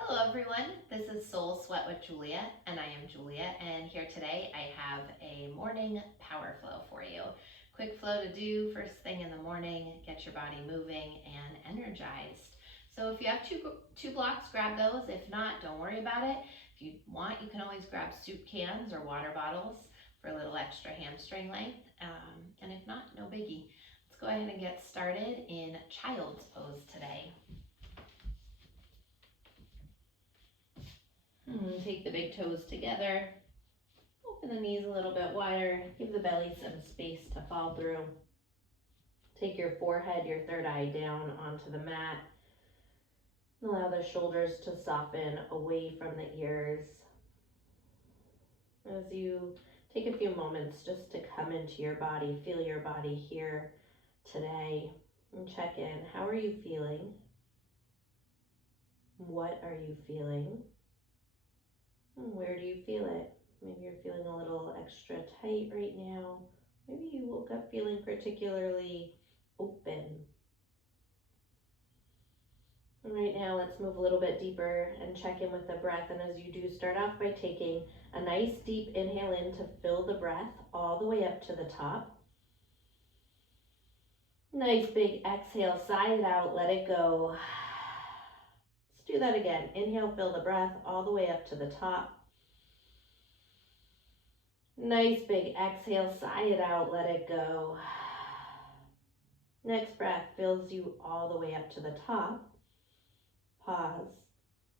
Hello everyone, this is Soul Sweat with Julia, and I am Julia, and here today I have a morning power flow for you. Quick flow to do first thing in the morning, get your body moving and energized. So if you have two blocks, grab those. If not, don't worry about it. If you want, you can always grab soup cans or water bottles for a little extra hamstring length. And if not, no biggie. Let's go ahead and get started in child's pose today. Take the big toes together, open the knees a little bit wider, give the belly some space to fall through. Take your forehead, your third eye down onto the mat. Allow the shoulders to soften away from the ears. As you take a few moments just to come into your body, feel your body here today, and check in. How are you feeling? What are you feeling? Where do you feel it? Maybe you're feeling a little extra tight right now. Maybe you woke up feeling particularly open. And right now, let's move a little bit deeper and check in with the breath. And as you do, start off by taking a nice deep inhale in to fill the breath all the way up to the top. Nice big exhale, sigh it out, let it go. Let's do that again. Inhale, fill the breath all the way up to the top. Nice big exhale, sigh it out, let it go. Next breath fills you all the way up to the top. Pause.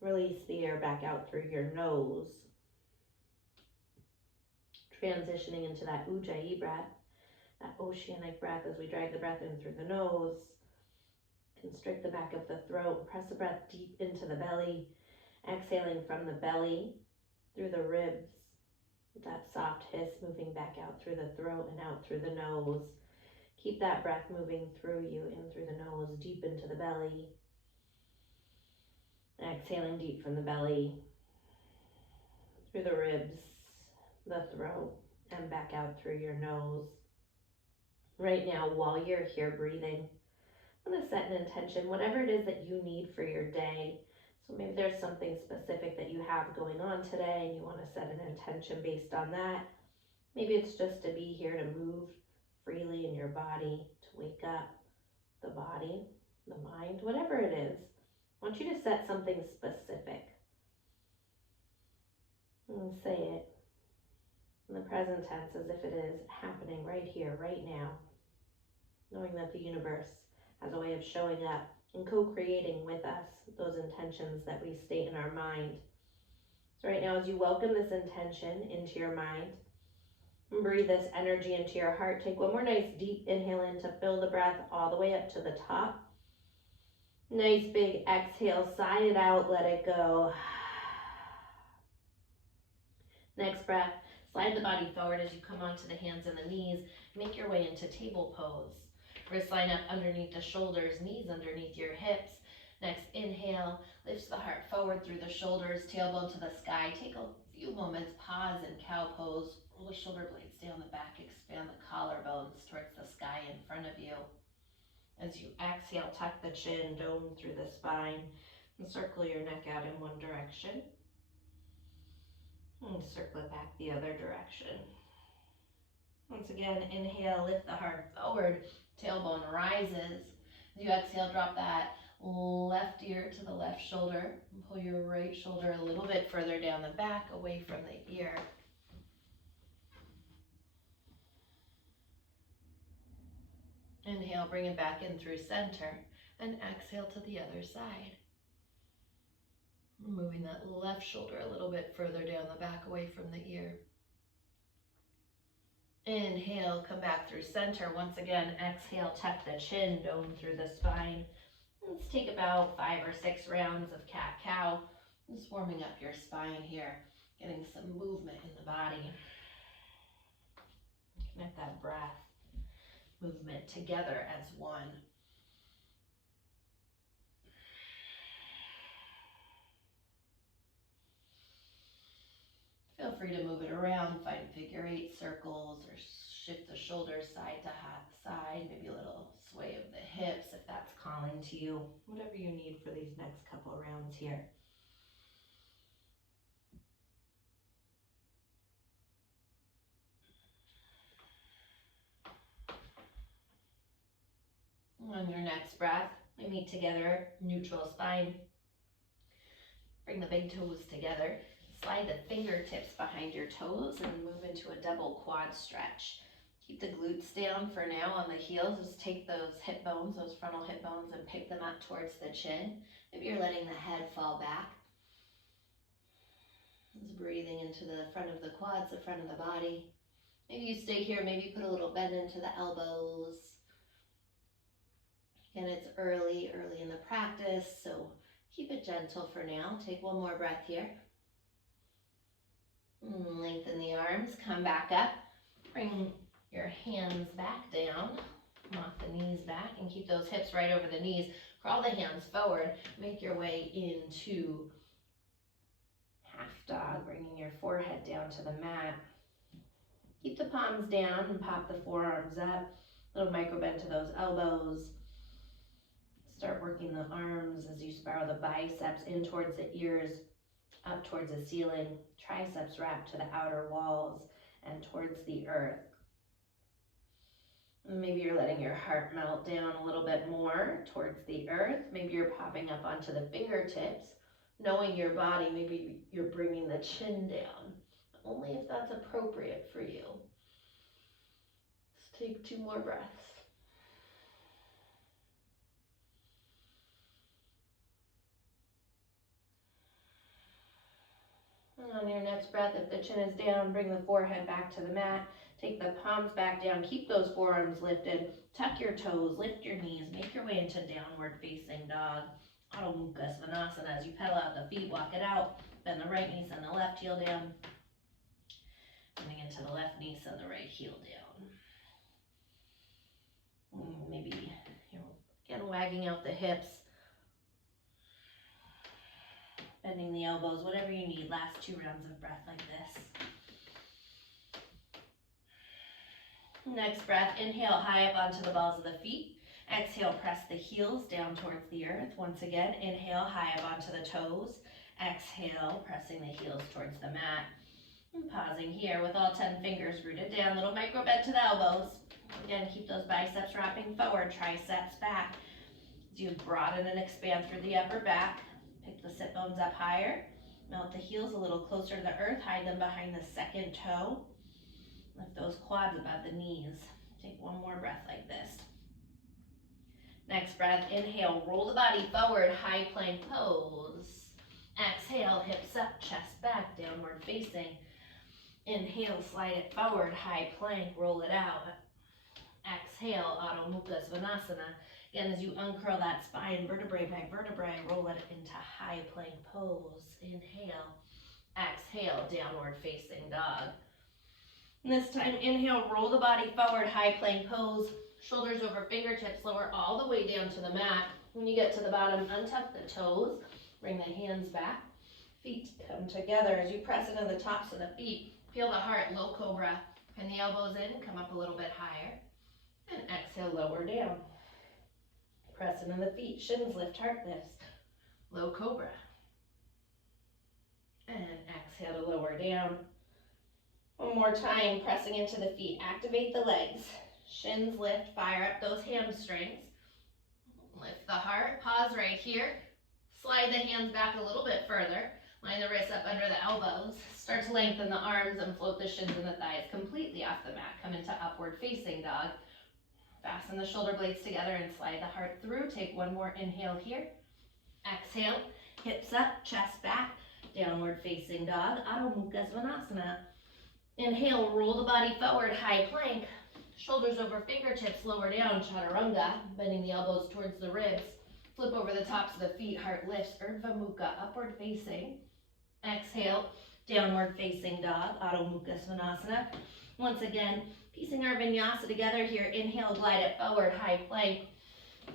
Release the air back out through your nose. Transitioning into that Ujjayi breath, that oceanic breath as we drag the breath in through the nose. Constrict the back of the throat. Press the breath deep into the belly. Exhaling from the belly through the ribs. That soft hiss moving back out through the throat and out through the nose. Keep that breath moving through you, in through the nose, deep into the belly. Exhaling deep from the belly, through the ribs, the throat, and back out through your nose. Right now, while you're here breathing, I'm going to set an intention, whatever it is that you need for your day. So maybe there's something specific that you have going on today and you want to set an intention based on that. Maybe it's just to be here to move freely in your body, to wake up the body, the mind, whatever it is. I want you to set something specific and say it in the present tense as if it is happening right here, right now, knowing that the universe has a way of showing up and co-creating with us those intentions that we state in our mind. So right now, as you welcome this intention into your mind, and breathe this energy into your heart, take one more nice deep inhale in to fill the breath all the way up to the top. Nice big exhale, sigh it out, let it go. Next breath, slide the body forward as you come onto the hands and the knees. Make your way into table pose. Wrists line up underneath the shoulders, knees underneath your hips. Next inhale, lifts the heart forward through the shoulders, tailbone to the sky. Take a few moments, pause in cow pose. Roll the shoulder blades down the back, expand the collarbones towards the sky in front of you. As you exhale, tuck the chin, dome through the spine, and circle your neck out in one direction. And circle it back the other direction. Once again, inhale, lift the heart forward, tailbone rises. As you exhale, drop that left ear to the left shoulder, and pull your right shoulder a little bit further down the back, away from the ear. Inhale, bring it back in through center, and exhale to the other side. Moving that left shoulder a little bit further down the back, away from the ear. Inhale, come back through center. Once again, exhale, tuck the chin, dome through the spine. Let's take about 5 or 6 rounds of cat-cow. Just warming up your spine here, getting some movement in the body. Connect that breath, movement together as one. Feel free to move it around, find figure 8 circles, or shift the shoulders side to side, maybe a little sway of the hips if that's calling to you. Whatever you need for these next couple rounds here. On your next breath, we meet together, neutral spine. Bring the big toes together. Slide the fingertips behind your toes and move into a double quad stretch. Keep the glutes down for now on the heels. Just take those hip bones, those frontal hip bones, and pick them up towards the chin. Maybe you're letting the head fall back. Just breathing into the front of the quads, the front of the body. Maybe you stay here, maybe put a little bend into the elbows. Again, it's early in the practice, so keep it gentle for now. Take one more breath here. Lengthen the arms, come back up. Bring your hands back down. Walk the knees back and keep those hips right over the knees. Crawl the hands forward. Make your way into half dog, bringing your forehead down to the mat. Keep the palms down and pop the forearms up. Little micro bend to those elbows. Start working the arms as you spiral the biceps in towards the ears, up towards the ceiling. Triceps wrap to the outer walls and towards the earth. Maybe you're letting your heart melt down a little bit more towards the earth. Maybe you're popping up onto the fingertips. Knowing your body, maybe you're bringing the chin down. Only if that's appropriate for you. Let's take 2 more breaths. And on your next breath, if the chin is down, bring the forehead back to the mat. Take the palms back down. Keep those forearms lifted. Tuck your toes, lift your knees, make your way into downward facing dog. Adho Mukha Svanasana. As you pedal out the feet, walk it out. Bend the right knee, send the left heel down. Bending into the left knee, send the right heel down. Maybe, again, wagging out the hips. Bending the elbows, whatever you need. Last 2 rounds of breath like this. Next breath, inhale high up onto the balls of the feet. Exhale, press the heels down towards the earth. Once again, inhale high up onto the toes. Exhale, pressing the heels towards the mat. And pausing here with all 10 fingers rooted down. Little micro bend to the elbows. Again, keep those biceps wrapping forward, triceps back. As you broaden and expand through the upper back. Pick the sit bones up higher. Melt the heels a little closer to the earth. Hide them behind the second toe. Lift those quads above the knees. Take 1 more breath like this. Next breath, inhale, roll the body forward, high plank pose. Exhale, hips up, chest back, downward facing. Inhale, slide it forward, high plank, roll it out. Exhale, Adho Mukha Svanasana. Again, as you uncurl that spine, vertebrae by vertebrae, roll it into high plank pose. Inhale, exhale, downward facing dog. And this time, inhale, roll the body forward, high plank pose. Shoulders over fingertips, lower all the way down to the mat. When you get to the bottom, untuck the toes, bring the hands back. Feet come together as you press into the tops of the feet. Feel the heart, low cobra. Pin the elbows in, come up a little bit higher. And exhale, lower down. Press into the feet, shins lift, heart lifts. Low cobra. And exhale to lower down. One more time, pressing into the feet. Activate the legs. Shins lift, fire up those hamstrings. Lift the heart, pause right here. Slide the hands back a little bit further. Line the wrists up under the elbows. Start to lengthen the arms and float the shins and the thighs completely off the mat. Come into upward facing dog. Fasten the shoulder blades together and slide the heart through. Take 1 more inhale here. Exhale, hips up, chest back, downward facing dog, Adho Mukha Svanasana. Inhale, roll the body forward, high plank. Shoulders over fingertips, lower down, chaturanga, bending the elbows towards the ribs. Flip over the tops of the feet, heart lifts, Urdhva Mukha, upward facing. Exhale, downward facing dog, Adho Mukha Svanasana. Once again, piecing our vinyasa together here. Inhale, glide it forward, high plank.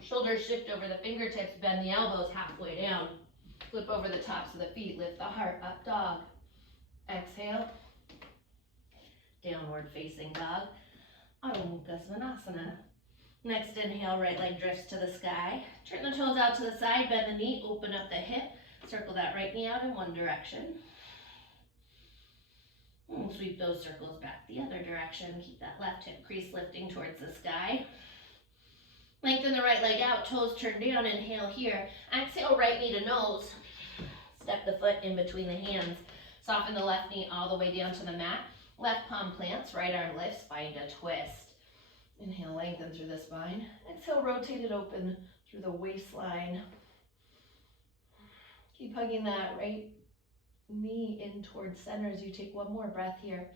Shoulders shift over the fingertips, bend the elbows halfway down. Flip over the tops of the feet, lift the heart, up dog. Exhale, downward facing dog, Adho Mukha Svanasana. Next inhale, right leg drifts to the sky. Turn the toes out to the side, bend the knee, open up the hip. Circle that right knee out in one direction. And sweep those circles back the other direction. Keep that left hip crease lifting towards the sky. Lengthen the right leg out, toes turned down, inhale here. Exhale, right knee to nose. Step the foot in between the hands. Soften the left knee all the way down to the mat. Left palm plants, right arm lifts, find a twist. Inhale, lengthen through the spine. Exhale, rotate it open through the waistline. Keep hugging that right knee in towards center as you take one more breath here.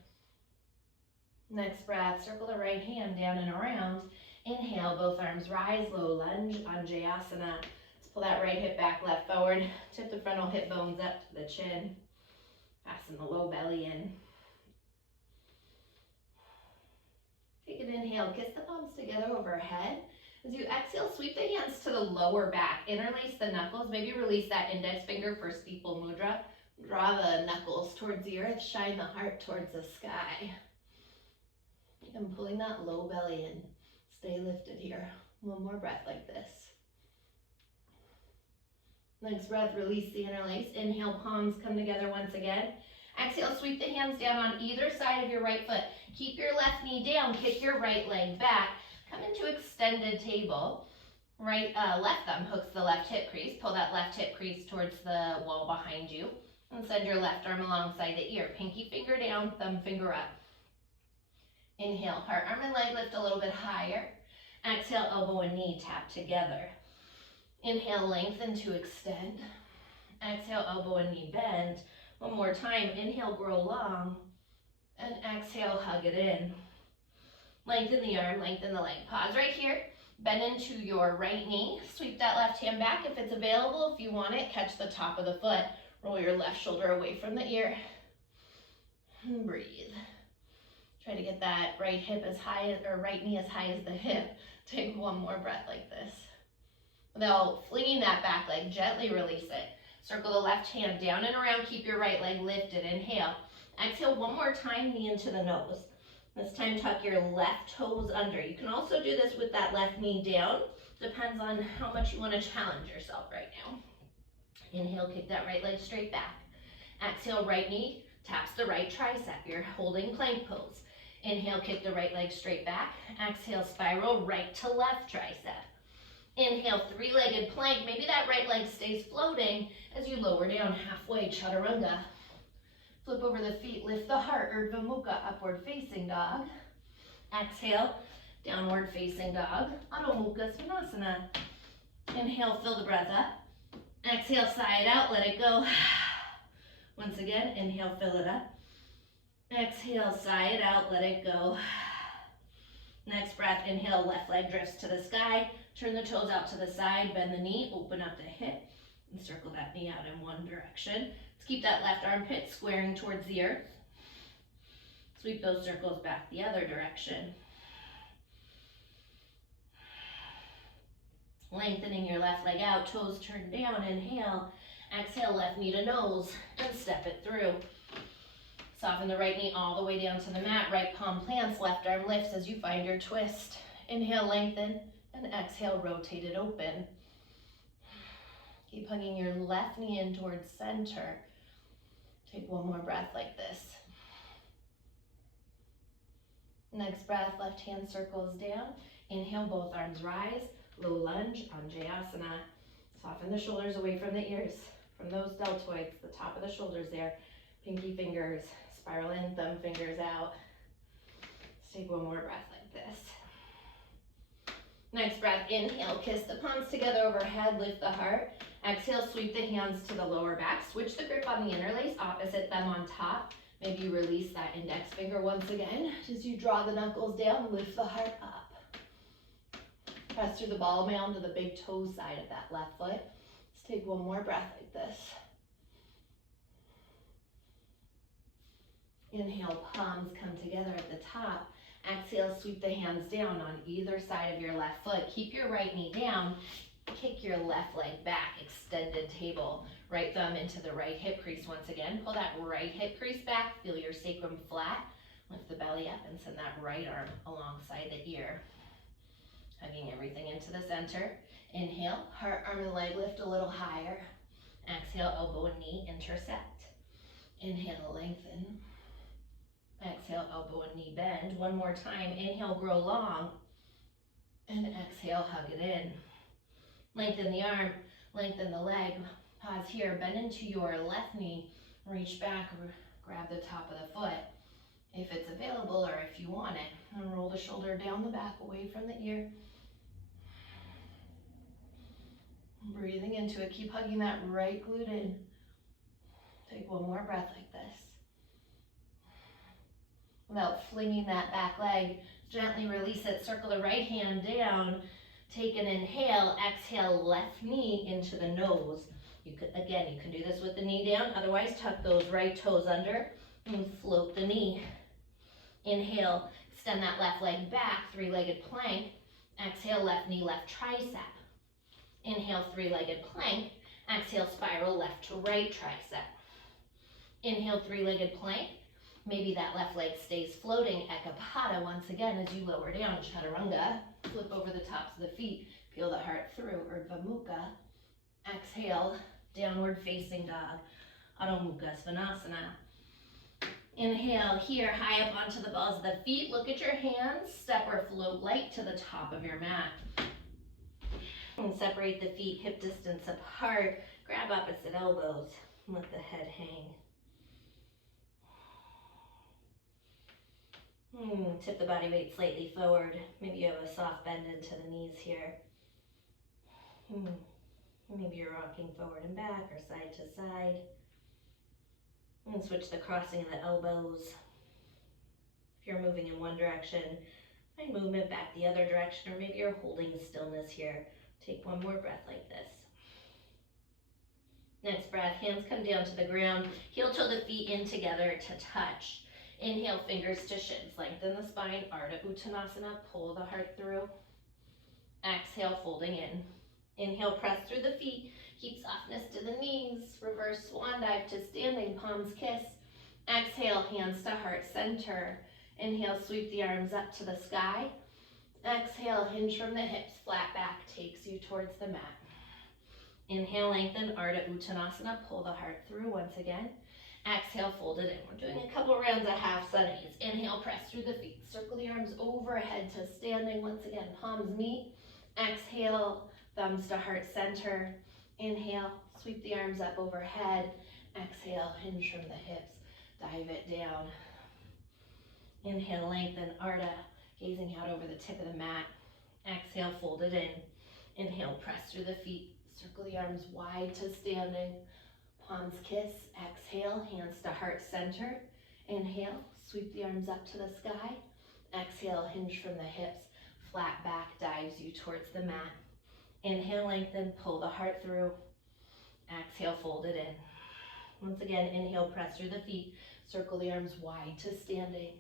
Next breath, circle the right hand down and around. Inhale, both arms rise, low lunge, Anjayasana. Let's pull that right hip back, left forward. Tip the frontal hip bones up to the chin. Fasten the low belly in. Take an inhale, kiss the palms together overhead. As you exhale, sweep the hands to the lower back. Interlace the knuckles. Maybe release that index finger for steeple mudra. Draw the knuckles towards the earth. Shine the heart towards the sky. And pulling that low belly in. Stay lifted here. One more breath like this. Next breath, release the interlace. Inhale, palms come together once again. Exhale, sweep the hands down on either side of your right foot. Keep your left knee down, kick your right leg back. Come into extended table. Left thumb hooks the left hip crease. Pull that left hip crease towards the wall behind you. And send your left arm alongside the ear. Pinky finger down, thumb finger up. Inhale, heart, arm, and leg lift a little bit higher. Exhale, elbow and knee tap together. Inhale, lengthen to extend. Exhale, elbow and knee bend. One more time, inhale, grow long. And exhale, hug it in. Lengthen the arm, lengthen the leg. Pause right here. Bend into your right knee. Sweep that left hand back if it's available. If you want it, catch the top of the foot. Roll your left shoulder away from the ear. And breathe. Try to get that right hip as high, or right knee as high as the hip. Take one more breath like this. Without flinging that back leg, gently release it. Circle the left hand down and around. Keep your right leg lifted. Inhale. Exhale one more time, knee into the nose. This time tuck your left toes under. You can also do this with that left knee down. Depends on how much you want to challenge yourself right now. Inhale, kick that right leg straight back. Exhale, right knee taps the right tricep. You're holding plank pose. Inhale, kick the right leg straight back. Exhale, spiral right to left tricep. Inhale, three-legged plank. Maybe that right leg stays floating as you lower down halfway, chaturanga. Flip over the feet, lift the heart, Urdhva Mukha, upward facing dog. Exhale, downward facing dog, Adho Mukha Svanasana. Inhale, fill the breath up. Exhale, sigh it out, let it go. Once again, inhale, fill it up. Exhale, sigh it out, let it go. Next breath, inhale, left leg drifts to the sky. Turn the toes out to the side, bend the knee, open up the hip, and circle that knee out in one direction. Let's keep that left armpit squaring towards the earth. Sweep those circles back the other direction. Lengthening your left leg out, toes turned down, inhale. Exhale, left knee to nose, and step it through. Soften the right knee all the way down to the mat. Right palm plants, left arm lifts as you find your twist. Inhale, lengthen, and exhale, rotate it open. Keep hugging your left knee in towards center. Take one more breath like this. Next breath, left hand circles down. Inhale, both arms rise. Low lunge, Anjayasana. Soften the shoulders away from the ears, from those deltoids, the top of the shoulders there. Pinky fingers, spiral in, thumb fingers out. Let's take one more breath like this. Next breath, inhale, kiss the palms together overhead, lift the heart. Exhale, sweep the hands to the lower back. Switch the grip on the interlace, opposite thumb on top. Maybe you release that index finger once again. As you draw the knuckles down, lift the heart up. Press through the ball mound to the big toe side of that left foot. Let's take one more breath like this. Inhale, palms come together at the top. Exhale, sweep the hands down on either side of your left foot. Keep your right knee down. Kick your left leg back, extended table. Right thumb into the right hip crease once again. Pull that right hip crease back. Feel your sacrum flat. Lift the belly up and send that right arm alongside the ear. Hugging everything into the center. Inhale, heart, arm, and leg lift a little higher. Exhale, elbow and knee intersect. Inhale, lengthen. Exhale, elbow and knee bend. One more time. Inhale, grow long. And exhale, Exhale, hug it in. Lengthen the arm, lengthen the leg. Pause here, bend into your left knee. Reach back, grab the top of the foot if it's available or if you want it. And roll the shoulder down the back, away from the ear. Breathing into it, keep hugging that right glute in. Take one more breath like this. Without flinging that back leg, gently release it, circle the right hand down. Take an inhale, exhale, left knee into the nose. You can do this with the knee down, otherwise tuck those right toes under and float the knee. Inhale, extend that left leg back, three-legged plank. Exhale, left knee, left tricep. Inhale, three-legged plank. Exhale, spiral left to right tricep. Inhale, three-legged plank. Maybe that left leg stays floating. Ekapada once again as you lower down, chaturanga. Flip over the tops of the feet, peel the heart through, Urdhva Mukha. Exhale, downward facing dog, Adho Mukha Svanasana. Inhale here, high up onto the balls of the feet. Look at your hands, step or float light to the top of your mat. And separate the feet hip distance apart. Grab opposite elbows, let the head hang. Tip the body weight slightly forward. Maybe you have a soft bend into the knees here. Maybe you're rocking forward and back or side to side. And switch the crossing of the elbows. If you're moving in one direction, find movement back the other direction, or maybe you're holding stillness here. Take one more breath like this. Next breath, hands come down to the ground. Heel toe the feet in together to touch. Inhale, fingers to shins. Lengthen the spine, Ardha Uttanasana. Pull the heart through. Exhale, folding in. Inhale, press through the feet. Keep softness to the knees. Reverse swan dive to standing, palms kiss. Exhale, hands to heart center. Inhale, sweep the arms up to the sky. Exhale, hinge from the hips. Flat back takes you towards the mat. Inhale, lengthen, Ardha Uttanasana. Pull the heart through once again. Exhale, fold it in. We're doing a couple rounds of half sunnies. Inhale, press through the feet. Circle the arms overhead to standing. Once again, palms meet. Exhale, thumbs to heart center. Inhale, sweep the arms up overhead. Exhale, hinge from the hips. Dive it down. Inhale, lengthen, Ardha, gazing out over the tip of the mat. Exhale, fold it in. Inhale, press through the feet. Circle the arms wide to standing. Palms kiss. Exhale, hands to heart center. Inhale, sweep the arms up to the sky. Exhale, hinge from the hips. Flat back dives you towards the mat. Inhale, lengthen, pull the heart through. Exhale, fold it in. Once again, inhale, press through the feet. Circle the arms wide to standing.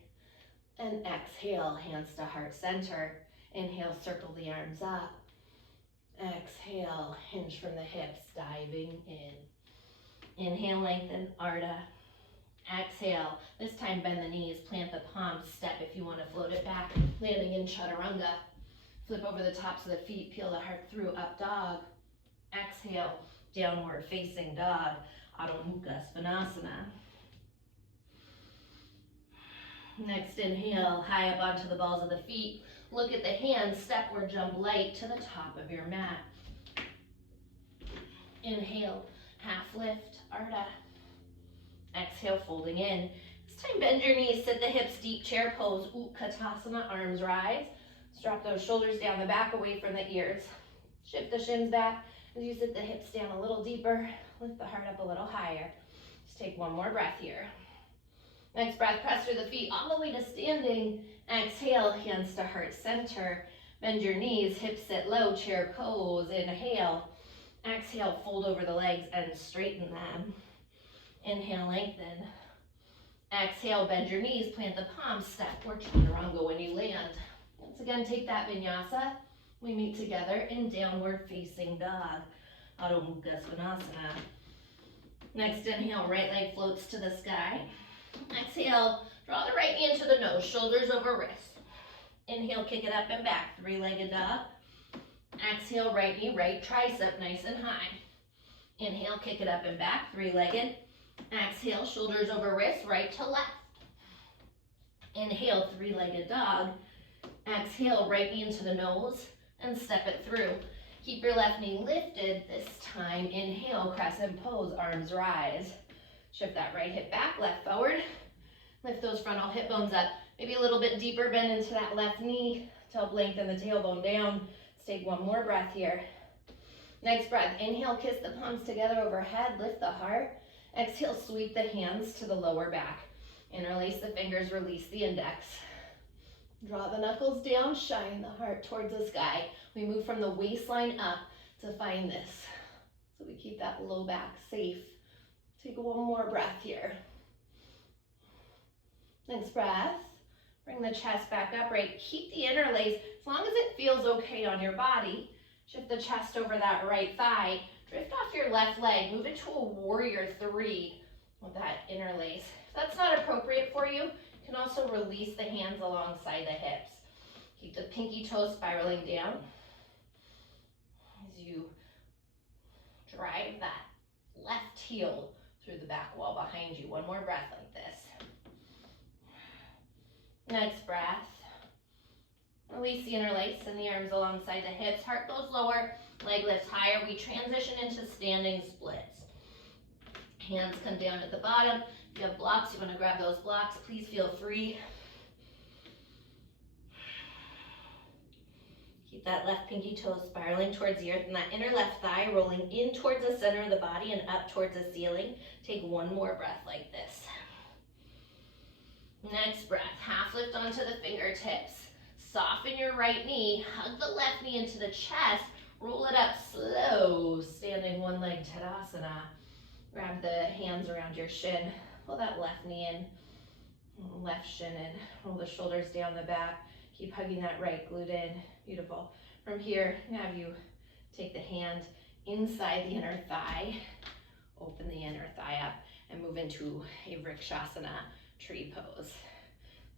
And exhale, hands to heart center. Inhale, circle the arms up. Exhale, hinge from the hips, diving in. Inhale, lengthen, Ardha. Exhale, this time bend the knees, plant the palms, step if you want to float it back, landing in chaturanga. Flip over the tops of the feet, peel the heart through, up dog. Exhale, downward facing dog, Adho Mukha Svanasana. Next inhale, high up onto the balls of the feet. Look at the hands, step or jump light to the top of your mat. Inhale, half lift, Ardha. Exhale, folding in. This time bend your knees, sit the hips deep, chair pose, Utkatasana, arms rise. Drop those shoulders down the back, away from the ears. Shift the shins back as you sit the hips down a little deeper. Lift the heart up a little higher. Just take one more breath here. Next breath, press through the feet all the way to standing. Exhale, hands to heart center. Bend your knees, hips sit low, chair pose. Inhale. Exhale, fold over the legs and straighten them. Inhale, lengthen. Exhale, bend your knees, plant the palms, step or chaturanga when you land. Once again, take that vinyasa. We meet together in downward facing dog, Adho Mukha Svanasana. Next inhale, right leg floats to the sky. Exhale, draw the right knee into the nose, shoulders over wrist. Inhale, kick it up and back, three-legged dog. Exhale, right knee, right tricep, nice and high. Inhale, kick it up and back, three-legged. Exhale, shoulders over wrist, right to left. Inhale, three-legged dog. Exhale, right knee into the nose, and step it through. Keep your left knee lifted this time. Inhale, crescent pose, arms rise. Shift that right hip back, left forward. Lift those frontal hip bones up. Maybe a little bit deeper bend into that left knee to help lengthen the tailbone down. Let's take one more breath here. Next breath, inhale, kiss the palms together overhead, lift the heart. Exhale, sweep the hands to the lower back. Interlace the fingers, release the index. Draw the knuckles down, shine the heart towards the sky. We move from the waistline up to find this. So we keep that low back safe. Take one more breath here. Next breath. Bring the chest back upright. Keep the interlace as long as it feels okay on your body. Shift the chest over that right thigh. Drift off your left leg. Move into a warrior 3 with that interlace. If that's not appropriate for you, you can also release the hands alongside the hips. Keep the pinky toes spiraling down as you drive that left heel through the back wall behind you. One more breath like this. Next breath. Release the interlace and the arms alongside the hips. Heart goes lower, leg lifts higher. We transition into standing splits. Hands come down at the bottom. If you have blocks, you want to grab those blocks. Please feel free. Keep that left pinky toe spiraling towards the earth and that inner left thigh rolling in towards the center of the body and up towards the ceiling. Take one more breath like this. Next breath, half lift onto the fingertips. Soften your right knee, hug the left knee into the chest, roll it up slow, standing one leg Tadasana. Grab the hands around your shin, pull that left knee in, left shin in, roll the shoulders down the back, keep hugging that right glute in, beautiful. From here, have you take the hand inside the inner thigh, open the inner thigh up, and move into a Vrikshasana tree pose.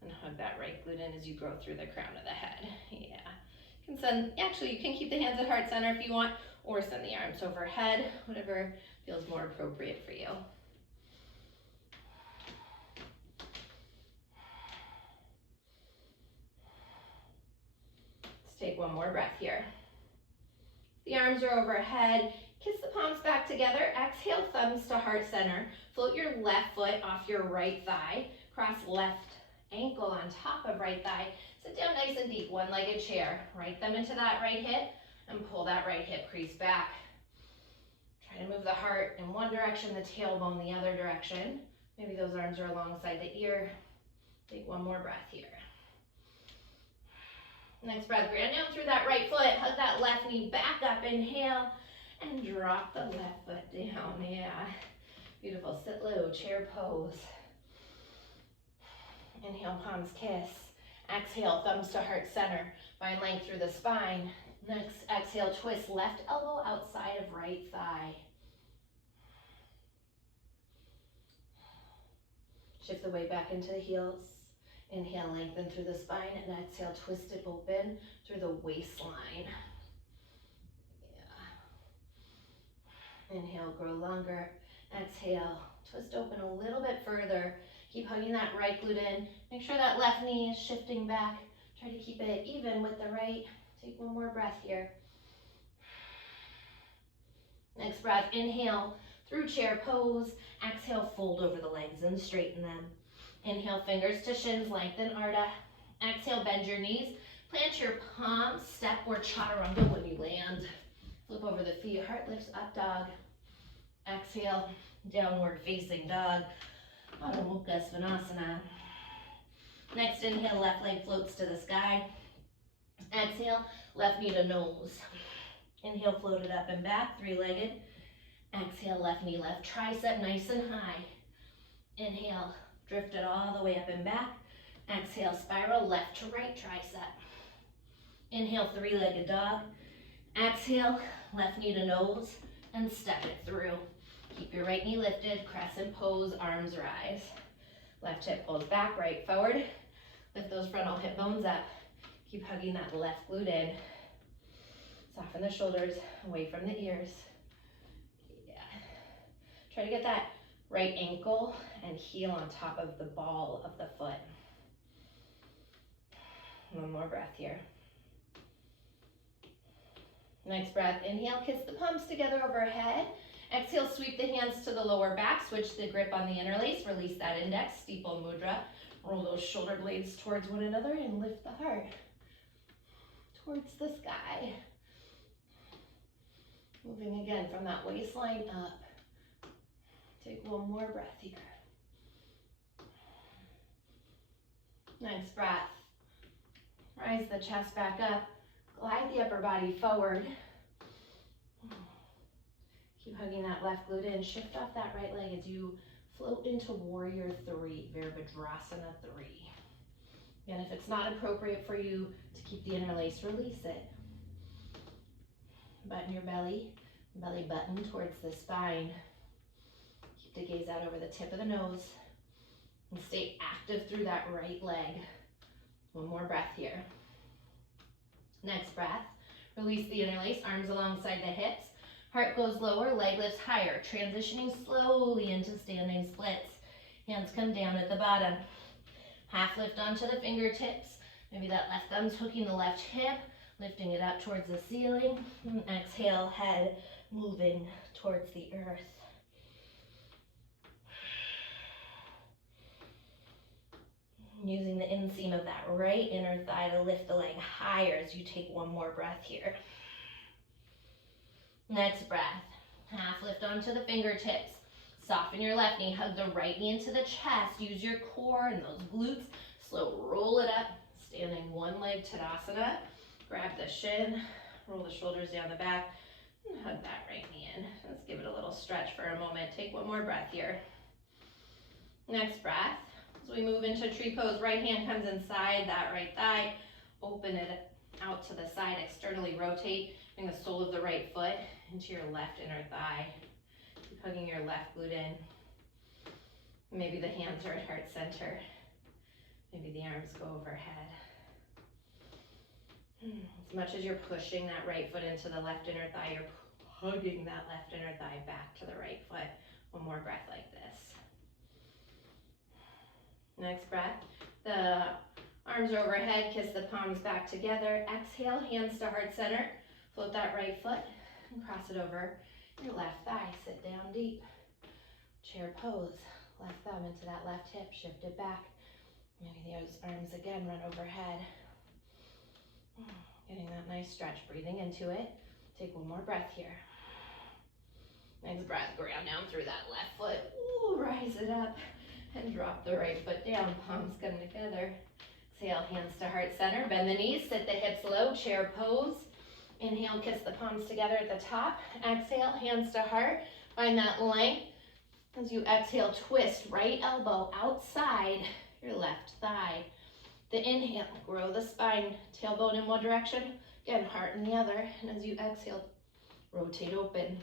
And hug that right glute in as you grow through the crown of the head. Yeah. Actually, you can keep the hands at heart center if you want, or send the arms overhead, whatever feels more appropriate for you. Let's take one more breath here. The arms are overhead. Kiss the palms back together. Exhale, thumbs to heart center. Float your left foot off your right thigh. Cross left ankle on top of right thigh. Sit down nice and deep, one-legged chair. Right thumb into that right hip and pull that right hip crease back. Try to move the heart in one direction, the tailbone the other direction. Maybe those arms are alongside the ear. Take one more breath here. Next breath, ground down through that right foot. Hug that left knee back up. Inhale and drop the left foot down. Yeah. Beautiful. Sit low, chair pose. Inhale, palms kiss. Exhale, thumbs to heart center. Find length through the spine. Next, exhale, twist left elbow outside of right thigh. Shift the weight back into the heels. Inhale, lengthen through the spine, and exhale, twist it open through the waistline. Yeah. Inhale, grow longer. Exhale, twist open a little bit further. Keep hugging that right glute in. Make sure that left knee is shifting back. Try to keep it even with the right. Take one more breath here. Next breath, inhale through chair pose. Exhale, fold over the legs and straighten them. Inhale, fingers to shins, lengthen Ardha. Exhale, bend your knees. Plant your palms, step or chaturanga when you land. Flip over the feet, heart lifts up dog. Exhale, downward facing dog. Adho Mukha Svanasana. Next inhale, left leg floats to the sky. Exhale, left knee to nose. Inhale, float it up and back, three-legged. Exhale, left knee, left tricep, nice and high. Inhale, drift it all the way up and back. Exhale, spiral left to right tricep. Inhale, three-legged dog. Exhale, left knee to nose, and step it through. Keep your right knee lifted, crescent pose, arms rise. Left hip pulls back, right forward. Lift those frontal hip bones up. Keep hugging that left glute in. Soften the shoulders away from the ears. Yeah. Try to get that right ankle and heel on top of the ball of the foot. One more breath here. Next breath, inhale, kiss the palms together overhead. Exhale, sweep the hands to the lower back, switch the grip on the interlace, release that index, steeple mudra. Roll those shoulder blades towards one another and lift the heart towards the sky. Moving again from that waistline up. Take one more breath here. Next breath. Rise the chest back up. Glide the upper body forward. Keep hugging that left glute in. Shift off that right leg as you float into warrior three, Virabhadrasana 3. Again, if it's not appropriate for you to keep the interlace, release it. Button your belly button towards the spine. Keep the gaze out over the tip of the nose and stay active through that right leg. One more breath here. Next breath, release the interlace, arms alongside the hips. Heart goes lower, leg lifts higher, transitioning slowly into standing splits. Hands come down at the bottom. Half lift onto the fingertips. Maybe that left thumb's hooking the left hip, lifting it up towards the ceiling. And exhale, head moving towards the earth. Using the inseam of that right inner thigh to lift the leg higher as you take one more breath here. Next breath, half lift onto the fingertips. Soften your left knee, hug the right knee into the chest. Use your core and those glutes. Slow roll it up, standing one leg Tadasana. Grab the shin, roll the shoulders down the back, and hug that right knee in. Let's give it a little stretch for a moment. Take one more breath here. Next breath. As we move into tree pose, right hand comes inside that right thigh. Open it out to the side, externally rotate. Bring the sole of the right foot into your left inner thigh. Keep hugging your left glute in. Maybe the hands are at heart center. Maybe the arms go overhead. As much as you're pushing that right foot into the left inner thigh, you're hugging that left inner thigh back to the right foot. One more breath like this. Next breath, the arms are overhead, kiss the palms back together. Exhale, hands to heart center. Float that right foot and cross it over your left thigh. Sit down deep. Chair pose. Left thumb into that left hip. Shift it back. Maybe those arms again run overhead. Getting that nice stretch. Breathing into it. Take one more breath here. Next breath, ground down through that left foot. Ooh, rise it up. And drop the right foot down, palms come together. Exhale, hands to heart center. Bend the knees, sit the hips low, chair pose. Inhale, kiss the palms together at the top. Exhale, hands to heart. Find that length. As you exhale, twist right elbow outside your left thigh. The inhale, grow the spine, tailbone in one direction. Again, heart in the other. And as you exhale, rotate open.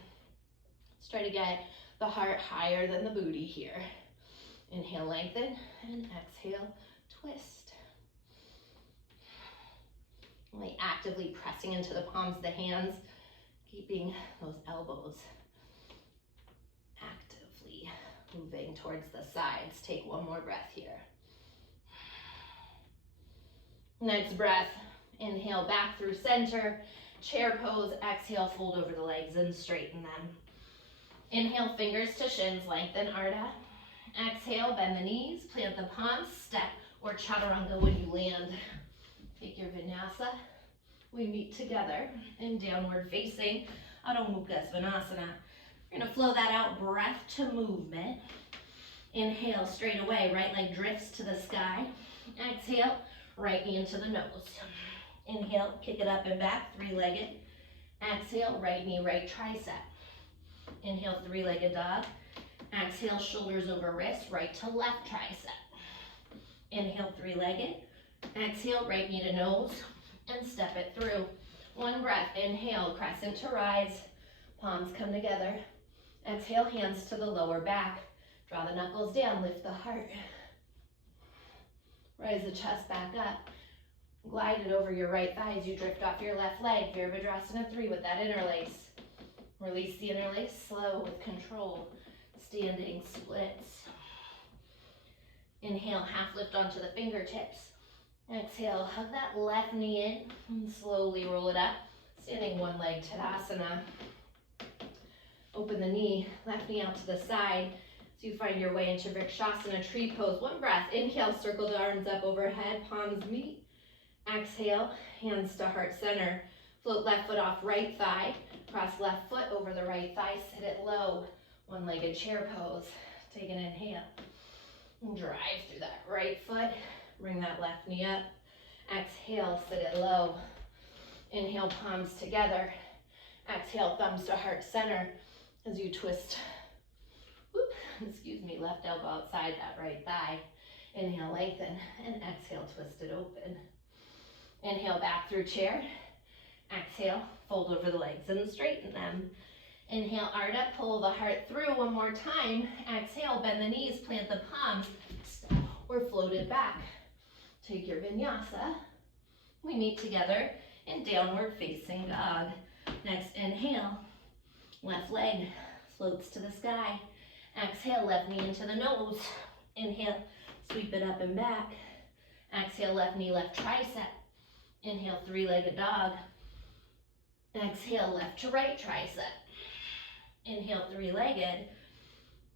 Let's try to get the heart higher than the booty here. Inhale, lengthen, and exhale, twist. Really actively pressing into the palms of the hands, keeping those elbows actively moving towards the sides. Take one more breath here. Next breath, inhale back through center, chair pose, exhale, fold over the legs and straighten them. Inhale, fingers to shins, lengthen Ardha. Exhale, bend the knees, plant the palms, step or chaturanga when you land. Take your vinyasa. We meet together in downward facing Adho Mukha Svanasana. You're gonna flow that out, breath to movement. Inhale, straight away, right leg drifts to the sky. Exhale, right knee into the nose. Inhale, kick it up and back, three-legged. Exhale, right knee, right tricep. Inhale, three-legged dog. Exhale, shoulders over wrist, right to left tricep. Inhale, three-legged. Exhale, right knee to nose, and step it through. One breath, inhale, crescent to rise. Palms come together. Exhale, hands to the lower back. Draw the knuckles down, lift the heart. Rise the chest back up. Glide it over your right thigh as you drift off your left leg. Virabhadrasana 3 with that interlace. Release the interlace, slow with control. Standing splits. Inhale, half lift onto the fingertips. Exhale, hug that left knee in and slowly roll it up. Standing one leg Tadasana. Open the knee, left knee out to the side. So you find your way into Vrikshasana, tree pose. One breath. Inhale, circle the arms up overhead, palms meet. Exhale, hands to heart center. Float left foot off right thigh. Cross left foot over the right thigh. Sit it low. One-legged chair pose. Take an inhale. Drive through that right foot. Bring that left knee up. Exhale, sit it low. Inhale, palms together. Exhale, thumbs to heart center as you twist, left elbow outside that right thigh. Inhale, lengthen, and exhale, twist it open. Inhale, back through chair. Exhale, fold over the legs and straighten them. Inhale, Ardha, pull the heart through one more time. Exhale, bend the knees, plant the palms, step or float it back. Take your vinyasa. We meet together in downward facing dog. Next, inhale, left leg floats to the sky. Exhale, left knee into the nose. Inhale, sweep it up and back. Exhale, left knee, left tricep. Inhale, three-legged dog. Exhale, left to right tricep. Inhale, three-legged.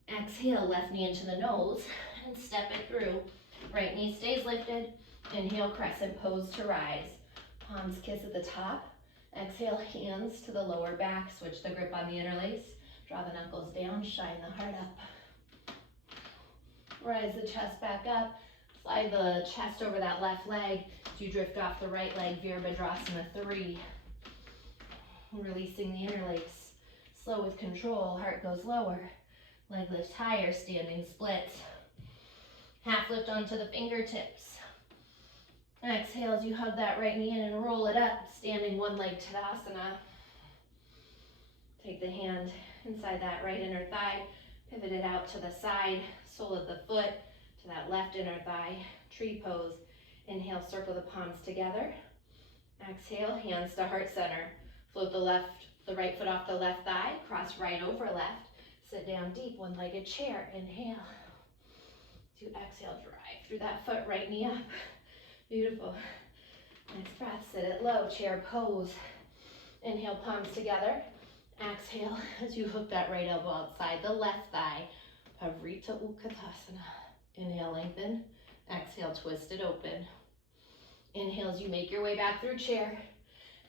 Exhale, left knee into the nose and step it through. Right knee stays lifted. Inhale, crescent pose to rise. Palms kiss at the top. Exhale, hands to the lower back. Switch the grip on the interlace. Draw the knuckles down, shine the heart up. Rise the chest back up. Slide the chest over that left leg as you drift off the right leg, Virabhadrasana 3. Releasing the interlace. Slow with control, heart goes lower. Leg lifts higher, standing splits. Half lift onto the fingertips. Exhale as you hug that right knee in and roll it up, standing one leg Tadasana. Take the hand inside that right inner thigh, pivot it out to the side, sole of the foot to that left inner thigh, tree pose. Inhale, circle the palms together. Exhale, hands to heart center. Float the right foot off the left thigh, cross right over left. Sit down deep, one-legged chair. Inhale. To exhale, drive through that foot, right knee up. Beautiful. Next breath, sit it low, chair pose. Inhale, palms together. Exhale as you hook that right elbow outside the left thigh. Pavrita Utkatasana. Inhale, lengthen. Exhale, twist it open. Inhale as you make your way back through chair.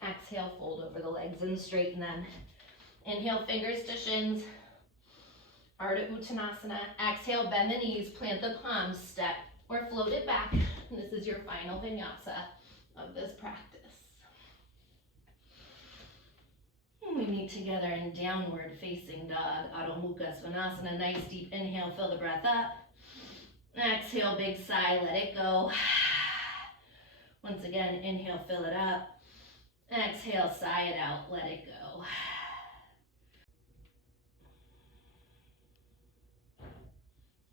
Exhale, fold over the legs and straighten them. Inhale, fingers to shins. Ardha Uttanasana. Exhale, bend the knees, plant the palms, step or float it back. And this is your final vinyasa of this practice. And we meet together in downward facing dog, Adho Mukha Svanasana. Nice deep inhale, fill the breath up. Exhale, big sigh, let it go. Once again, inhale, fill it up. Exhale, sigh it out, let it go.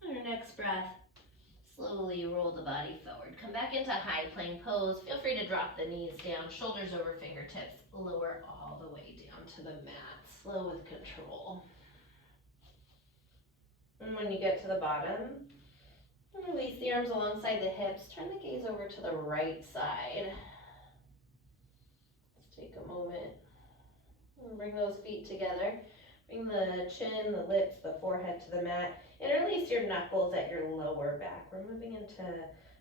On your next breath, slowly roll the body forward. Come back into high plank pose. Feel free to drop the knees down, shoulders over fingertips. Lower all the way down to the mat. Slow with control. And when you get to the bottom, release the arms alongside the hips. Turn the gaze over to the right side. Let's take a moment and bring those feet together. Bring the chin, the lips, the forehead to the mat. And release your knuckles at your lower back. We're moving into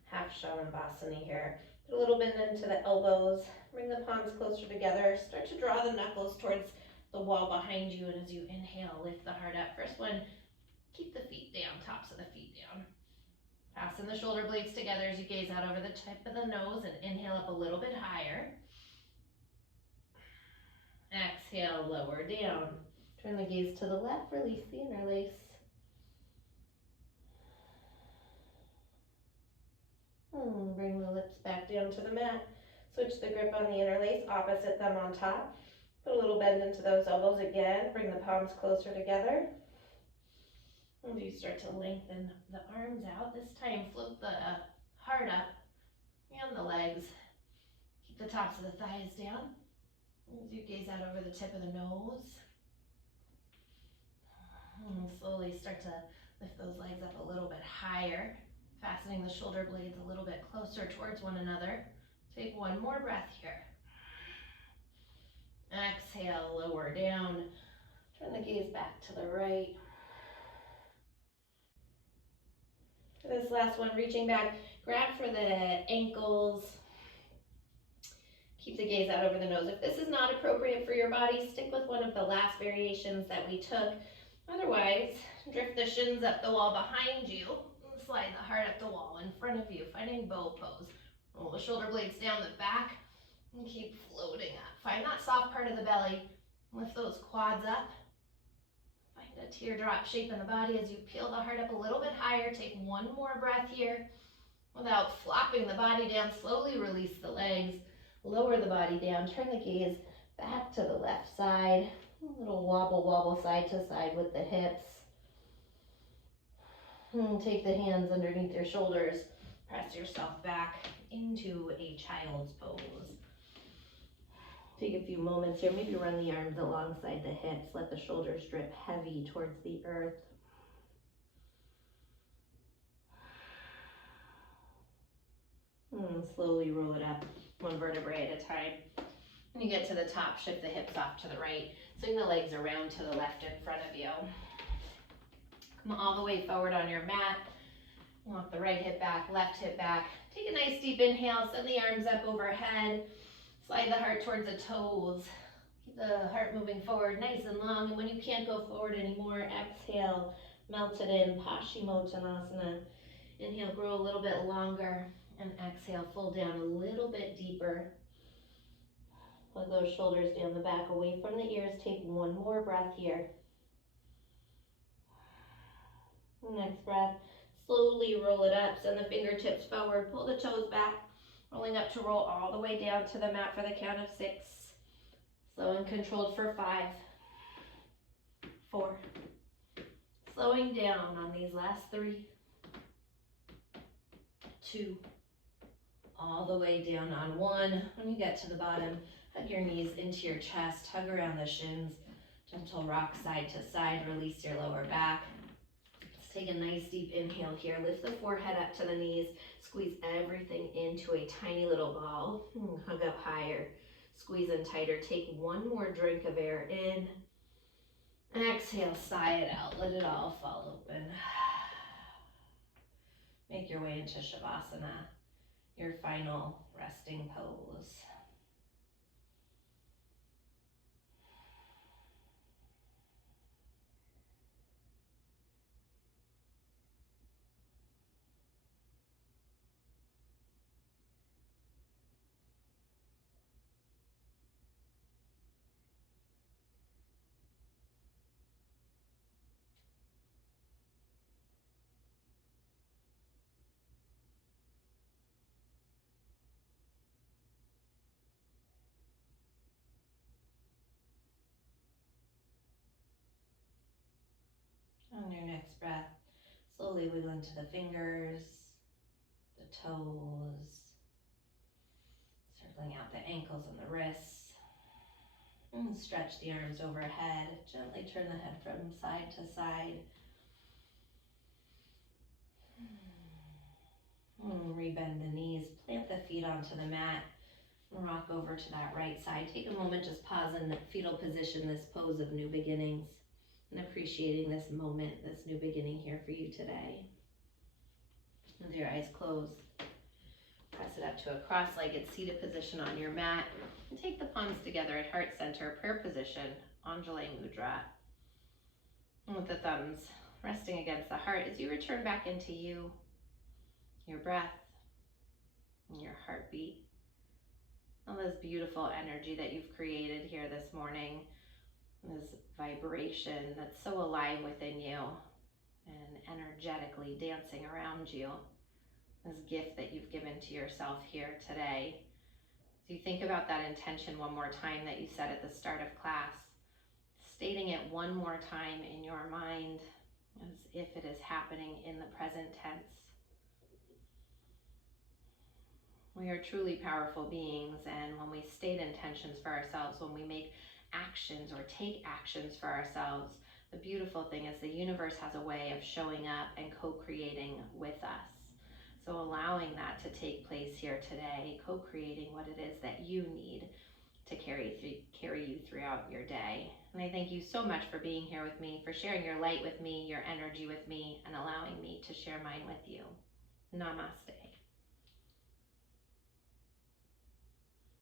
half Shavasana here. Put a little bend into the elbows. Bring the palms closer together. Start to draw the knuckles towards the wall behind you. And as you inhale, lift the heart up. First one, keep the feet down, tops of the feet down. Fasten the shoulder blades together as you gaze out over the tip of the nose and inhale up a little bit higher. Exhale, lower down. Turn the gaze to the left, release the interlace. Bring the lips back down to the mat. Switch the grip on the interlace, opposite thumb on top. Put a little bend into those elbows again. Bring the palms closer together. As you start to lengthen the arms out, this time float the heart up and the legs. Keep the tops of the thighs down. As you gaze out over the tip of the nose. And slowly start to lift those legs up a little bit higher. Fastening the shoulder blades a little bit closer towards one another. Take one more breath here. exhale, lower down. Turn the gaze back to the right. For this last one, reaching back, grab for the ankles. Keep the gaze out over the nose. If this is not appropriate for your body, stick with one of the last variations that we took. Otherwise, drift the shins up the wall behind you. And slide the heart up the wall in front of you, finding bow pose. Roll the shoulder blades down the back and keep floating up. Find that soft part of the belly. Lift those quads up. Find a teardrop shape in the body as you peel the heart up a little bit higher. Take one more breath here. Without flopping the body down, slowly release the legs. Lower the body down, turn the gaze back to the left side. A little wobble, wobble side to side with the hips. And take the hands underneath your shoulders. Press yourself back into a child's pose. Take a few moments here, maybe run the arms alongside the hips. Let the shoulders drip heavy towards the earth. And slowly roll it up, one vertebrae at a time. When you get to the top, shift the hips off to the right. Swing the legs around to the left in front of you. Come all the way forward on your mat. Walk the right hip back, left hip back. Take a nice deep inhale, send the arms up overhead. Slide the heart towards the toes. Keep the heart moving forward nice and long. And when you can't go forward anymore, exhale, melt it in, Paschimottanasana. Inhale, grow a little bit longer. And exhale, fold down a little bit deeper. Plug those shoulders down the back, away from the ears. Take one more breath here. Next breath, slowly roll it up. Send the fingertips forward. Pull the toes back. Rolling up to roll all the way down to the mat for the count of 6. Slow and controlled for 5, 4. Slowing down on these last 3, 2. All the way down on 1. When you get to the bottom, hug your knees into your chest, hug around the shins, gentle rock side to side, release your lower back. Let's take a nice deep inhale here, lift the forehead up to the knees, squeeze everything into a tiny little ball, hug up higher, squeeze in tighter, take one more drink of air in, exhale, sigh it out, let it all fall open. Make your way into Shavasana, your final resting pose. On your next breath, slowly wiggle into the fingers, the toes, circling out the ankles and the wrists. And stretch the arms overhead. Gently turn the head from side to side. Rebend the knees, plant the feet onto the mat, and rock over to that right side. Take a moment, just pause in fetal position, this pose of new beginnings, and appreciating this moment, this new beginning here for you today. With your eyes closed, press it up to a cross-legged seated position on your mat, and take the palms together at heart center, prayer position, Anjali Mudra. And with the thumbs resting against the heart as you return back into you, your breath, and your heartbeat. All this beautiful energy that you've created here this morning, this vibration that's so alive within you and energetically dancing around you, this gift that you've given to yourself here today. So you think about that intention one more time that you said at the start of class, stating it one more time in your mind as if it is happening in the present tense. We are truly powerful beings, and when we state intentions for ourselves, when we make actions or take actions for ourselves, the beautiful thing is the universe has a way of showing up and co-creating with us. So allowing that to take place here today, co-creating what it is that you need to carry you throughout your day. And I thank you so much for being here with me, for sharing your light with me, your energy with me, and allowing me to share mine with you. Namaste.